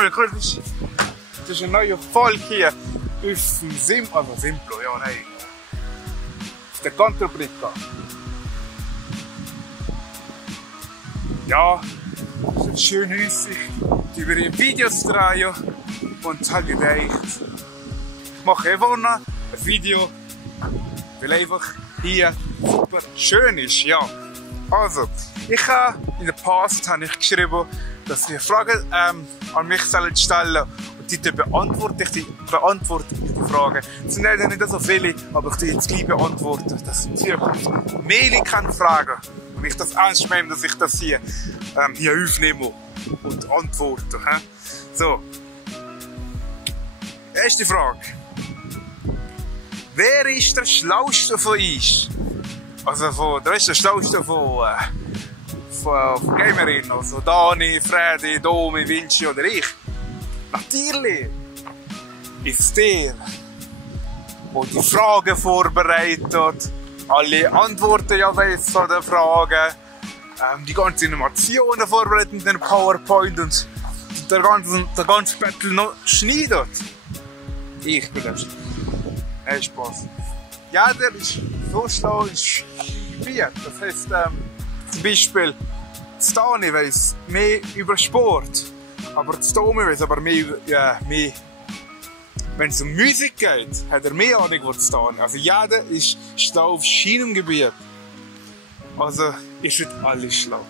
noch willkommen. Das ist eine neue Folge hier auf dem Simplo, ja, nein. Auf der Controbrica. Ja, das ist eine schöne Aussicht. Die wir in Videos drehen. Und es hat gedacht, ich mache einfach noch ein Video, weil einfach hier super schön ist, ja. Also, ich habe in der Post geschrieben, dass ich Fragen an mich stellen und die beantworte ich die Fragen. Es sind leider nicht so viele, aber ich die jetzt gleich beantworten. Das sind circa mehr Fragen. Und ich das ernst meine, dass ich das hier aufnehme und antworte. So. Erste Frage. Wer ist der Schlauste von uns? Also der ist der Schlauste von Gamerinnen, also Dani, Freddy, Domi, Vinci oder ich. Natürlich ist der die Fragen vorbereitet, alle Antworten ja weiss von den Fragen, die ganzen Animationen vorbereitet in den PowerPoint und der ganze Battle noch schneidet. Ich bin das. Hey, Spaß. Ja, der ist so schlau inspiriert. Das heisst, zum Beispiel, Stani weiss mehr über Sport. Aber Domi weiss aber mehr, wenn es um Musik geht, hat er mehr Ahnung als Stani. Also jeder ist schlau auf seinem Gebiet. Also, ihr seid alle schlau.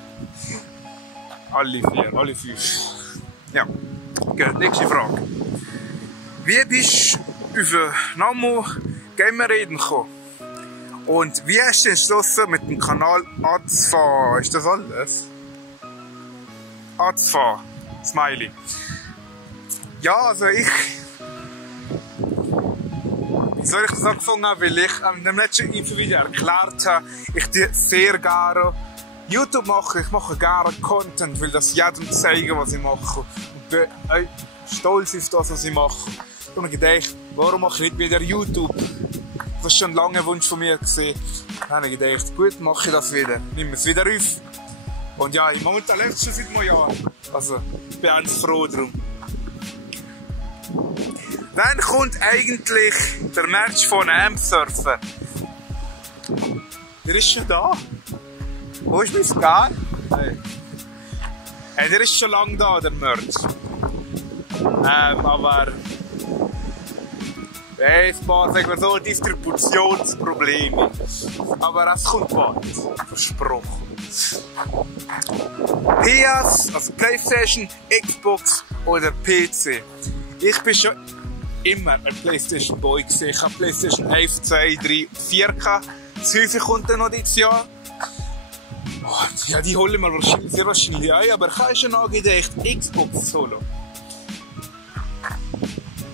Alle 4, alle 5. Ja, gut, nächste Frage. Wie bist du auf Namo Gamerreden gekommen? Und wie hast du entschlossen, mit dem Kanal anzufangen? Ist das alles? Anzufangen. Smiley. Ja, also wie soll ich das angefangen haben? Weil ich in dem letzten Video erklärt habe, ich sehr gerne YouTube mache. Ich mache gerne Content, will das jedem zeigen, was ich mache. Und bin stolz auf das, was ich mache. Und ich dachte, warum mache ich nicht wieder YouTube? Das war schon ein langer Wunsch von mir. Dann habe ich gedacht, gut, mache ich das wieder. Nehme es wieder auf. Und ja, im Moment läuft es schon seit einem Jahr. Also, ich bin ganz froh drum. Dann kommt eigentlich der Merch von Amp-Surfen. Der ist schon da. Wo ist mein Scar? Hey, der ist schon lange da, der Merch. Aber es war, sagen wir so, Distributionsprobleme. Aber es kommt bald. Versprochen. PS, also Playstation, Xbox oder PC. Ich bin schon immer ein Playstation Boy gewesen. Ich habe Playstation 1, 2, 3, 4 gehabt. Das 5 kommt dann noch dieses Jahr. Und ja, die holen wir sehr wahrscheinlich ein, aber ich habe schon angedacht, Xbox zu holen.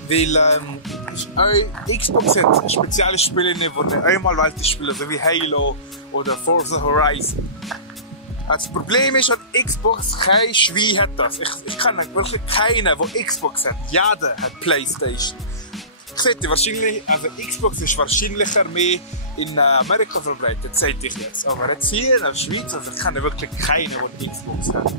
Weil Xbox hat spezielle Spiele, die einmal Welt spielen, so wie Halo oder Forza Horizon. Das Problem ist, dass Xbox kein Schwein hat das. Ich kenne wirklich keinen, der Xbox hat. Jeder hat Playstation. Ich sage wahrscheinlich, also Xbox ist wahrscheinlich mehr in Amerika verbreitet, sage ich jetzt. Aber jetzt hier in der Schweiz, also ich kenne wirklich keinen, der Xbox hat.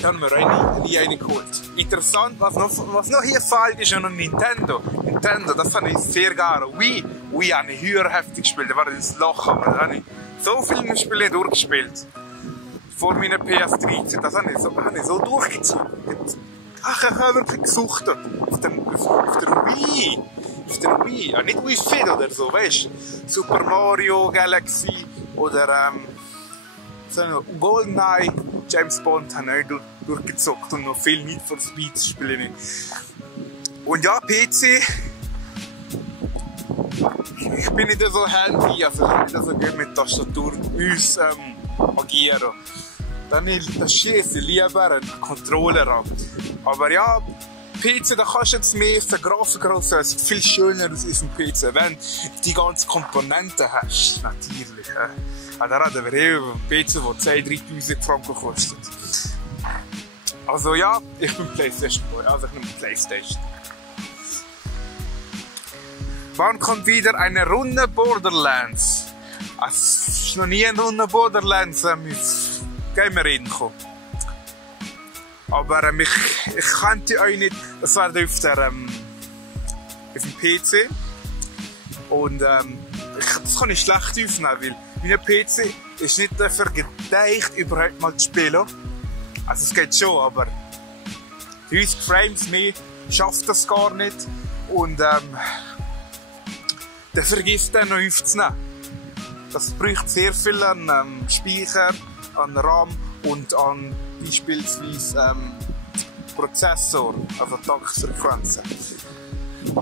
Da haben wir nie eine geholt. Interessant, was noch hier fehlt, ist ja noch Nintendo. Nintendo, das fand ich sehr gerne. Wii habe ich höher heftig gespielt, da war das Loch, aber da habe ich so viele Spiele durchgespielt. Vor meiner PS13, das habe ich so durchgezogen. Ach, ich habe wirklich gesuchtet. Auf der Wii. Auf der Wii. Ja, nicht Wii Fit oder so, weißt du? Super Mario Galaxy oder GoldenEye, James Bond habe ich durchgezockt und noch viel Need for Speed spiele ich. Und ja, PC. Ich bin nicht so handy, also ich bin nicht so gut mit Tastatur uns agieren. Dann schieße ich lieber einen Controller an. Aber ja, PC, da kannst du jetzt mehr für Grafik raus, es sieht viel schöner aus auf dem PC, wenn du die ganzen Komponenten hast, natürlich. Da reden wir über einen PC, der 2.000–3.000 Franken kostet. Also ja, ich bin Playstation Boy, also ich nehme Playstation. Wann kommt wieder eine Runde Borderlands? Es ist noch nie eine Runde Borderlands mit Gamerreden gekommen. Aber ich kannte euch nicht, das war auf dem PC. Und das kann ich schlecht aufnehmen, weil mein PC ist nicht dafür gedacht, überhaupt mal zu spielen. Also es geht schon, aber 30 Frames mehr schafft das gar nicht. Und der vergisst dann noch aufzunehmen. Das braucht sehr viel an Speicher, an RAM und an beispielsweise Prozessor, also Taktfrequenzen.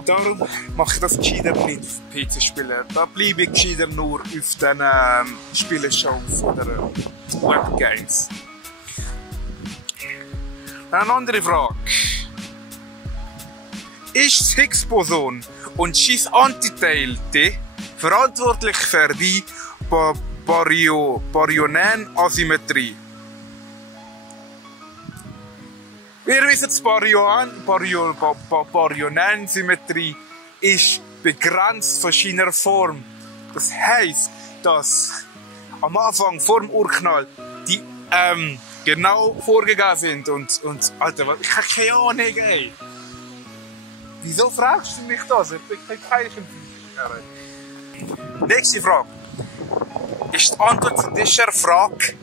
Darum mache ich das gescheiter nicht auf PC-Spielen. Da bleibe ich gescheiter nur auf den Spieleshows oder Webgames. Eine andere Frage. Ist das Higgs-Boson und sein Antiteil verantwortlich für die Baryonen-Asymmetrie? Wir wissen, die Baryonen-Symmetrie ist begrenzt von seiner Form. Das heisst, dass am Anfang vor dem Urknall die genau vorgegangen sind und Alter, ich habe keine Ahnung, ey. Wieso fragst du mich das? Ich bin kein Pfeilchen. Nächste Frage. Ist die Antwort zu dieser Frage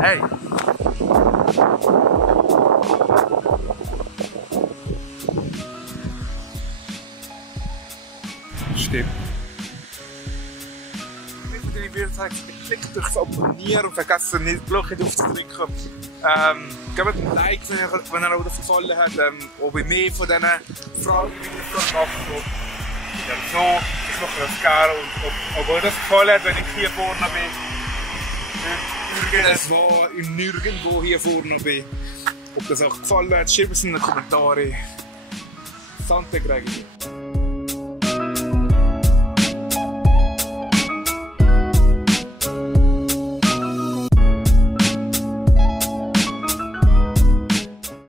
hey. Stimmt. Ich würde sagen, klickt durchs Abonnieren und vergessen nicht, die Glocke aufzudrücken. Gebt ein Like, wenn euch das gefallen hat. Ob ich mehr von diesen Fragen machen so, ich mache das gerne. Und ob euch das gefallen hat, wenn ich hier vorne bin, nirgendwo hier vorne bin. Ob das euch gefallen hat, schreibt es in die Kommentare. Sante Gregi.